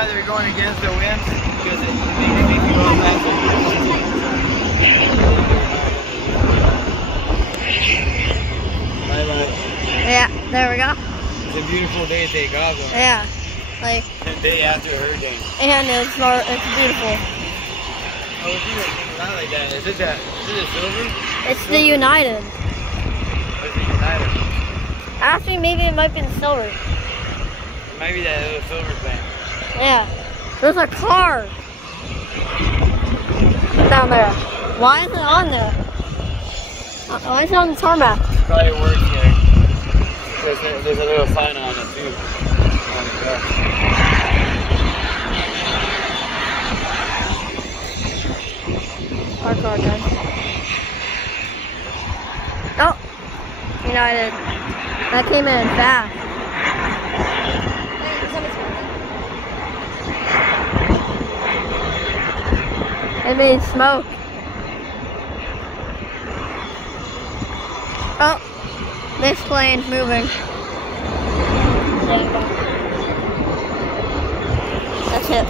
rather going against the wind because it makes you go faster. Bye bye. Yeah, there we go. It's a beautiful day to take off though. Yeah, like. The day after a hurricane. And it's beautiful. Oh, it's even not like that. Is it a silver? It's the United. What's the United? Actually, maybe it might be the silver. It might be that little silver thing. Yeah. There's a car down there. Why is it on there? Why is it on the tarmac? It probably works here. There's a little sign on it too. On the car. Our car does. Oh! United. That came in fast. It made smoke. Oh, this plane's moving. That's it.